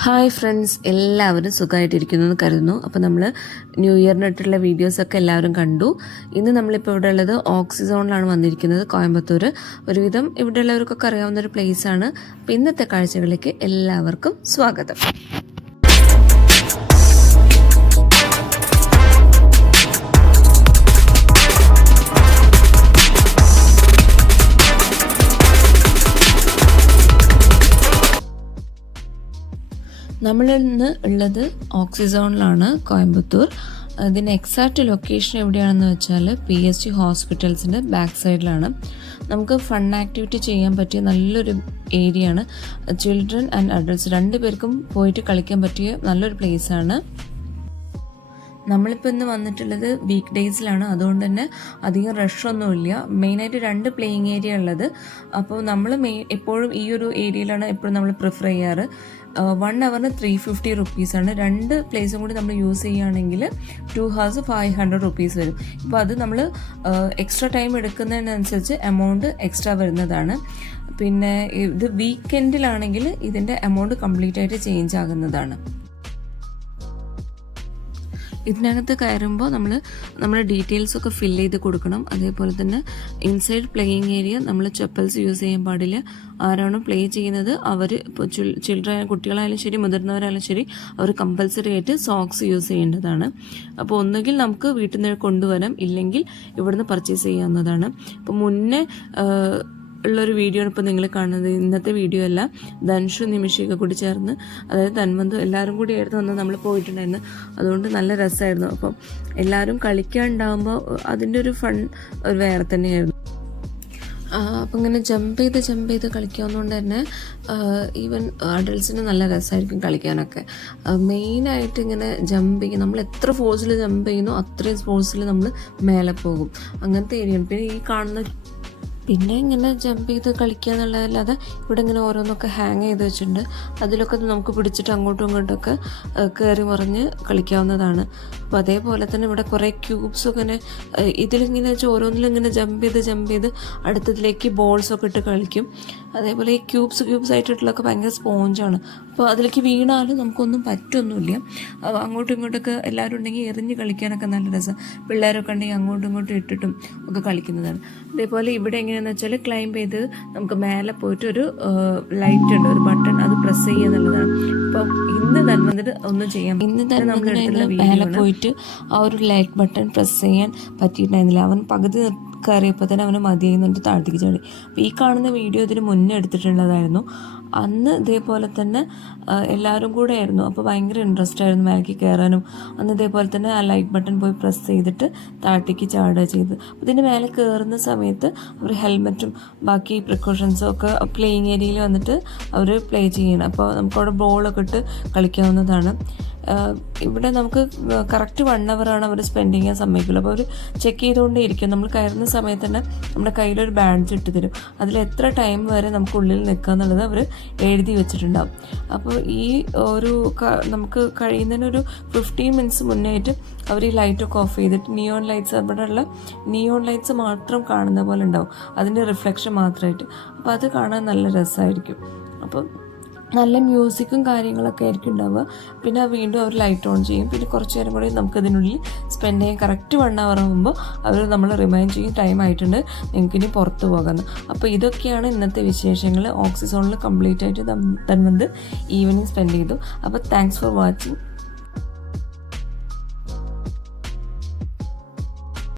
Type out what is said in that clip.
Hi friends, എല്ലാവരും സുഖമായിട്ടിരിക്കുന്നു എന്ന് കരുതുന്നു. അപ്പോൾ നമ്മൾ ന്യൂ ഇയറിനായിട്ടുള്ള വീഡിയോസൊക്കെ എല്ലാവരും കണ്ടു. ഇന്ന് നമ്മളിപ്പോൾ ഇവിടെ ഉള്ളത് ഓക്സിസോണിലാണ് വന്നിരിക്കുന്നത്, കോയമ്പത്തൂർ. ഒരുവിധം ഇവിടെ ഉള്ളവർക്കൊക്കെ അറിയാവുന്നൊരു പ്ലേസാണ്. അപ്പോൾ ഇന്നത്തെ കാഴ്ചകളിലേക്ക് എല്ലാവർക്കും സ്വാഗതം. നമ്മളിന്ന് ഉള്ളത് ഓക്സിസോണിലാണ്, കോയമ്പത്തൂർ. ഇതിന് എക്സാക്റ്റ് ലൊക്കേഷൻ എവിടെയാണെന്ന് വെച്ചാൽ PSG ഹോസ്പിറ്റൽസിൻ്റെ ബാക്ക് സൈഡിലാണ്. നമുക്ക് ഫൺ ആക്ടിവിറ്റി ചെയ്യാൻ പറ്റിയ നല്ലൊരു ഏരിയയാണ്. ചിൽഡ്രൻ ആൻഡ് അഡൾട്ട്സ് രണ്ടുപേർക്കും പോയിട്ട് കളിക്കാൻ പറ്റിയ നല്ലൊരു പ്ലേസാണ്. നമ്മളിപ്പോൾ ഇന്ന് വന്നിട്ടുള്ളത് വീക്ക് ഡേയ്സിലാണ്, അതുകൊണ്ട് തന്നെ അധികം റഷൊന്നുമില്ല. മെയിനായിട്ട് 2 പ്ലേയിങ് ഏരിയ ഉള്ളത്. അപ്പോൾ നമ്മൾ എപ്പോഴും ഈ ഒരു ഏരിയയിലാണ് എപ്പോഴും നമ്മൾ പ്രിഫർ ചെയ്യാറ്. 1 hour 350 റുപ്പീസാണ്. 2 പ്ലേസും കൂടി നമ്മൾ യൂസ് ചെയ്യുകയാണെങ്കിൽ 2 hours 500 റുപ്പീസ് വരും. ഇപ്പോൾ അത് നമ്മൾ എക്സ്ട്രാ ടൈം എടുക്കുന്നതിനനുസരിച്ച് എമൗണ്ട് എക്സ്ട്രാ വരുന്നതാണ്. പിന്നെ ഇത് വീക്കെൻഡിലാണെങ്കിൽ ഇതിൻ്റെ എമൗണ്ട് കംപ്ലീറ്റ് ആയിട്ട് ചേഞ്ച് ആകുന്നതാണ്. ഇതിനകത്ത് കയറുമ്പോൾ നമ്മുടെ ഡീറ്റെയിൽസൊക്കെ ഫില്ല് ചെയ്ത് കൊടുക്കണം. അതേപോലെ തന്നെ ഇൻസൈഡ് പ്ലേയിങ് ഏരിയ നമ്മൾ ചെപ്പൽസ് യൂസ് ചെയ്യാൻ പാടില്ല. ആരാണോ പ്ലേ ചെയ്യുന്നത് അവർ ഇപ്പോൾ ചിൽഡ്രൻ കുട്ടികളായാലും ശരി മുതിർന്നവരായാലും ശരി അവർ കമ്പൽസറി ആയിട്ട് സോക്സ് യൂസ് ചെയ്യേണ്ടതാണ്. അപ്പോൾ ഒന്നുകിൽ നമുക്ക് വീട്ടിൽ നിന്ന് കൊണ്ടുവരാം, ഇല്ലെങ്കിൽ ഇവിടുന്ന് പർച്ചേസ് ചെയ്യാവുന്നതാണ്. ഇപ്പോൾ മുന്നേ ഉള്ളൊരു വീഡിയോ ആണ് ഇപ്പോൾ നിങ്ങൾ കാണുന്നത്. ഇന്നത്തെ വീഡിയോ അല്ല. ധനുഷും നിമിഷയൊക്കെ കൂടി ചേർന്ന്, അതായത് ധന്വന്തു എല്ലാവരും കൂടി ആയിരുന്നു അന്ന് നമ്മൾ പോയിട്ടുണ്ടായിരുന്നു. അതുകൊണ്ട് നല്ല രസമായിരുന്നു. അപ്പം എല്ലാവരും കളിക്കാനുണ്ടാകുമ്പോൾ അതിൻ്റെ ഒരു ഫൺ ഒരു വേറെ തന്നെയായിരുന്നു. അപ്പം ഇങ്ങനെ ജമ്പ് ചെയ്ത് കളിക്കാവുന്നതുകൊണ്ട് തന്നെ ഈവൻ അഡൾട്ട്സിന് നല്ല രസമായിരിക്കും കളിക്കാനൊക്കെ. മെയിനായിട്ട് ഇങ്ങനെ ജമ്പ് ചെയ്യും. നമ്മൾ എത്ര ഫോഴ്സിൽ ജമ്പ് ചെയ്യുന്നോ അത്രയും ഫോഴ്സിൽ നമ്മൾ മേലെ പോകും. അങ്ങനത്തെ ഏരിയയാണ്. പിന്നെ ഈ കാണുന്ന ഇങ്ങനെ ജമ്പ് ചെയ്ത് കളിക്കുക എന്നുള്ളതല്ലാതെ ഇവിടെ ഇങ്ങനെ ഓരോന്നൊക്കെ ഹാങ് ചെയ്ത് വെച്ചിട്ടുണ്ട്. അതിലൊക്കെ നമുക്ക് പിടിച്ചിട്ട് അങ്ങോട്ടും ഇങ്ങോട്ടൊക്കെ കയറി മറിഞ്ഞ് കളിക്കാവുന്നതാണ്. അപ്പോൾ അതേപോലെ തന്നെ ഇവിടെ കുറേ ക്യൂബ്സൊക്കെ ഇങ്ങനെ ഇതിലിങ്ങനെ ഓരോന്നിലും ഇങ്ങനെ ജമ്പ് ചെയ്ത് അടുത്തതിലേക്ക് ബോൾസൊക്കെ ഇട്ട് കളിക്കും. അതേപോലെ ഈ ക്യൂബ്സ് ആയിട്ടുള്ളതൊക്കെ ഭയങ്കര സ്പോഞ്ചാണ്. അപ്പോൾ അതിലേക്ക് വീണാലും നമുക്കൊന്നും പറ്റൊന്നുമില്ല. അങ്ങോട്ടും ഇങ്ങോട്ടൊക്കെ എല്ലാവരും ഉണ്ടെങ്കിൽ എറിഞ്ഞ് കളിക്കാനൊക്കെ നല്ല രസം. പിള്ളേരൊക്കെ ഉണ്ടെങ്കിൽ അങ്ങോട്ടും ഇങ്ങോട്ടും ഇട്ടിട്ടും ഒക്കെ കളിക്കുന്നതാണ്. അതേപോലെ ഇവിടെ എങ്ങനെയാണെന്ന് വെച്ചാൽ ക്ലൈംബ് ചെയ്ത് നമുക്ക് മേലെ പോയിട്ട് ഒരു ലൈറ്റ് ഉണ്ട്, ഒരു ബട്ടൺ, അത് പ്രസ് ചെയ്യുക എന്നുള്ളതാണ്. അപ്പം ഇന്ന് വന്നിട്ട് ഒന്നും ചെയ്യാം. മേലെ പോയിട്ട് ആ ഒരു ലൈറ്റ് ബട്ടൺ പ്രസ് ചെയ്യാൻ പറ്റിയിട്ടുണ്ടായിരുന്നില്ല. അവൻ പകുതി കയറിയപ്പോൾ തന്നെ അവന് മതിയെന്നിട്ട് താഴത്തേക്ക് ചാടി. അപ്പോൾ ഈ കാണുന്ന വീഡിയോ ഇതിന് മുന്നേ എടുത്തിട്ടുള്ളതായിരുന്നു. അന്ന് ഇതേപോലെ തന്നെ എല്ലാവരും കൂടെ ആയിരുന്നു. അപ്പോൾ ഭയങ്കര ഇൻട്രസ്റ്റ് ആയിരുന്നു മേലേക്ക് കയറാനും. അന്ന് ഇതേപോലെ തന്നെ ആ ലൈറ്റ് ബട്ടൺ പോയി പ്രസ് ചെയ്തിട്ട് താഴത്തേക്ക് ചാടുക ചെയ്ത്. അപ്പോൾ ഇതിൻ്റെ മേലെ കയറുന്ന സമയത്ത് അവർ ഹെൽമെറ്റും ബാക്കി പ്രിക്കോഷൻസും ഒക്കെ പ്ലേയിങ് ഏരിയയിൽ വന്നിട്ട് അവർ പ്ലേ ചെയ്യണം. അപ്പോൾ നമുക്കവിടെ ബോളൊക്കെ ഇട്ട് കളിക്കാവുന്നതാണ്. ഇവിടെ നമുക്ക് കറക്റ്റ് 1 hour അവർ സ്പെൻഡ് ചെയ്യാൻ സമ്മതിക്കില്ല. അപ്പോൾ അവർ ചെക്ക് ചെയ്തുകൊണ്ടേ ഇരിക്കും. നമ്മൾ കയറുന്ന സമയത്ത് തന്നെ നമ്മുടെ കയ്യിലൊരു ബാഡ്ജ് ഇട്ട് തരും. അതിൽ എത്ര ടൈം വരെ നമുക്ക് ഉള്ളിൽ നിൽക്കുക എന്നുള്ളത് അവർ എഴുതി വെച്ചിട്ടുണ്ടാകും. അപ്പോൾ ഈ ഒരു നമുക്ക് കഴിയുന്നതിനൊരു 15 minutes മുന്നേ ആയിട്ട് അവർ ഈ ലൈറ്റൊക്കെ ഓഫ് ചെയ്തിട്ട് നിയോൺ ലൈറ്റ്സ്, അവിടെയുള്ള നിയോൺ ലൈറ്റ്സ് മാത്രം കാണുന്ന പോലെ ഉണ്ടാവും, അതിൻ്റെ റിഫ്ലക്ഷൻ മാത്രമായിട്ട്. അപ്പോൾ അത് കാണാൻ നല്ല രസമായിരിക്കും. അപ്പം നല്ല മ്യൂസിക്കും കാര്യങ്ങളൊക്കെ ആയിരിക്കും ഉണ്ടാവുക. പിന്നെ വീണ്ടും അവർ ലൈറ്റ് ഓൺ ചെയ്യും. പിന്നെ കുറച്ച് നേരം കൂടി നമുക്കതിനുള്ളിൽ സ്പെൻഡ് ചെയ്യാൻ കറക്റ്റ് 1 hour ആകുമ്പോൾ അവർ നമ്മൾ റിമൈൻഡ് ചെയ്യും, ടൈം ആയിട്ടുണ്ട്, നിങ്ങൾക്കിനി പുറത്ത് പോകാമെന്ന്. അപ്പോൾ ഇതൊക്കെയാണ് ഇന്നത്തെ വിശേഷങ്ങൾ. ഓക്സിസോണിൽ കംപ്ലീറ്റ് ആയിട്ട് തന്നെ ഈവനിങ് സ്പെൻഡ് ചെയ്തു. അപ്പോൾ താങ്ക്സ് ഫോർ വാച്ചിങ്.